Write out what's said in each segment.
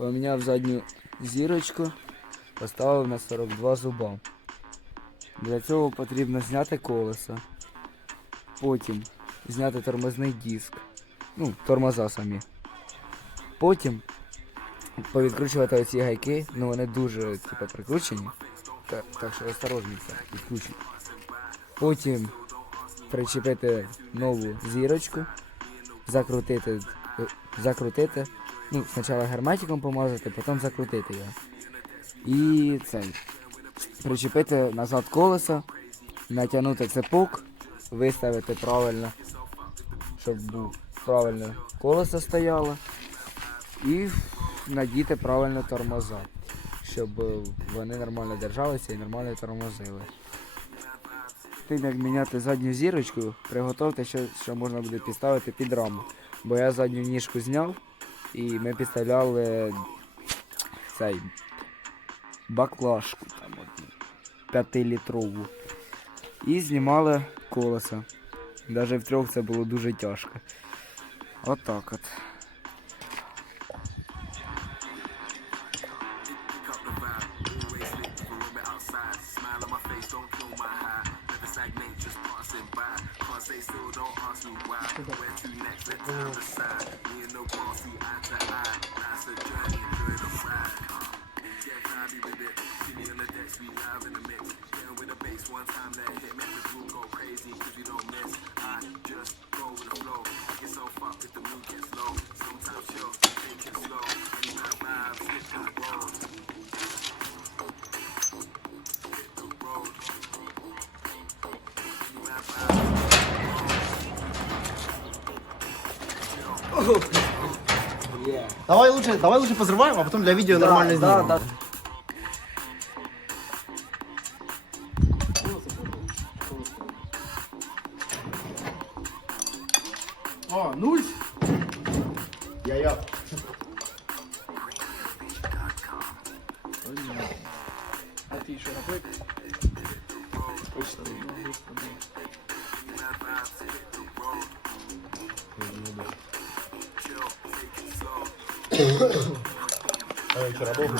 Поміняв задню зірочку, поставив на 42 зуба. Для цього потрібно зняти колесо. Потім зняти тормозний диск. Ну, тормоза самі. Потім повідкручувати оці гайки, ну вони дуже типу, прикручені. Так, так що осторожніше, відкручуй. Потім причепити нову зірочку, закрутити, закрутити. Ну, спочатку герметиком помазати, потім закрутити його. І цей. Причепити назад колесо, натягнути цепок, виставити правильно, щоб правильно колесо стояло. І надіти правильно тормоза, щоб вони нормально держалися і нормально тормозили. Тим як міняти задню зірочку, приготовте, що, що можна буде підставити під раму. Бо я задню ніжку зняв і ми підставляли цей баклажку там одну, п'ятилітрову. І знімали колеса. Навіть втрьох це було дуже тяжко. Отак от. passing by. Cause they still don't ask me why. Where to next, let time decide. Me and the bossy we eye to eye. That's the journey, enjoy the ride. Uh, yeah, can I be with it? See on the decks, we live in the mix. Down with the bass one time, that hit. Make the group go crazy, cause we don't miss. I just go with the flow. Get so fucked if the mood gets low. Sometimes you think it's slow. And my vibes hit the road. Давай лучше, давай лучше позрываем, а потом для видео нормально да, снимем. да. О, нуль. Я-я. А ти що робив? Я вчера долго.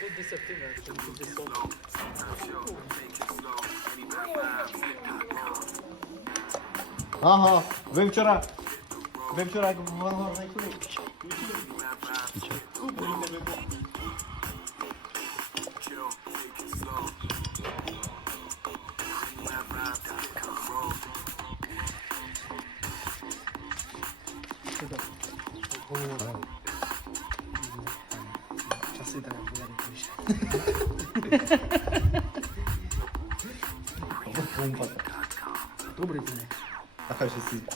До 10, навіть, до 10. Ага, ви вчора. Ви вчора в ангар зайшли? Boa. Já sei da mulher Vamos passar. Добрый день. А как же сидит?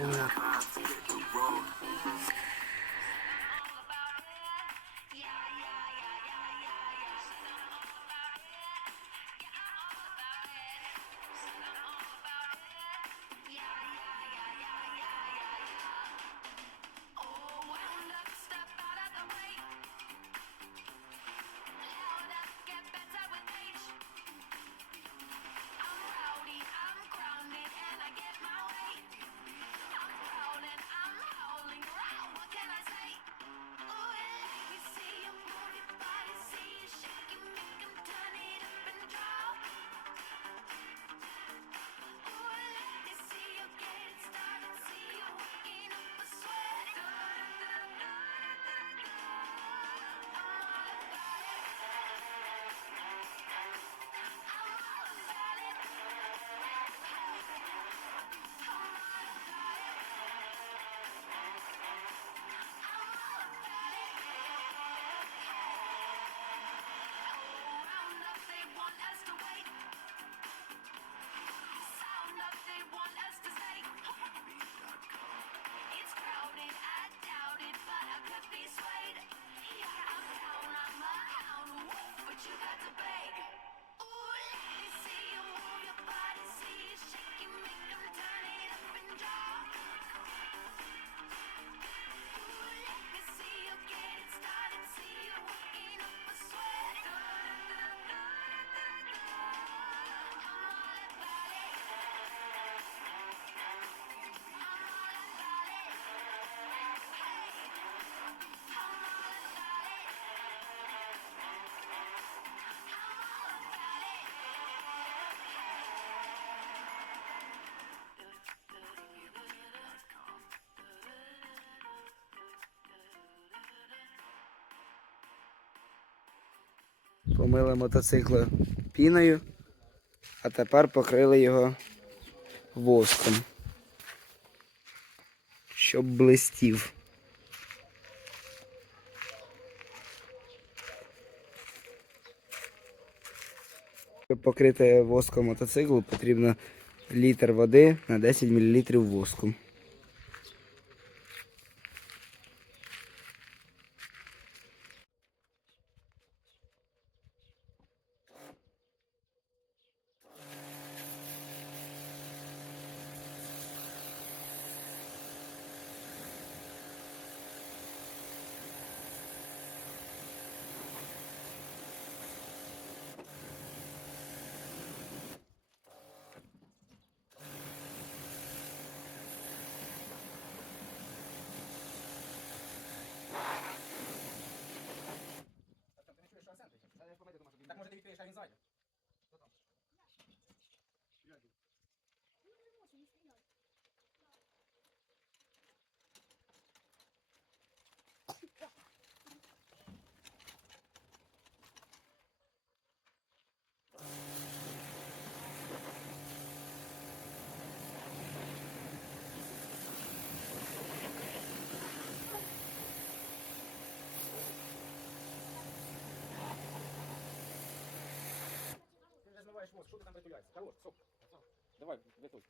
Yeah. Помили мотоцикл піною, а тепер покрили його воском, щоб блистів. Щоб покрити воском мотоцикл, потрібно літр води на 10 мл воску. 赶紧坐下。Давай, готуй.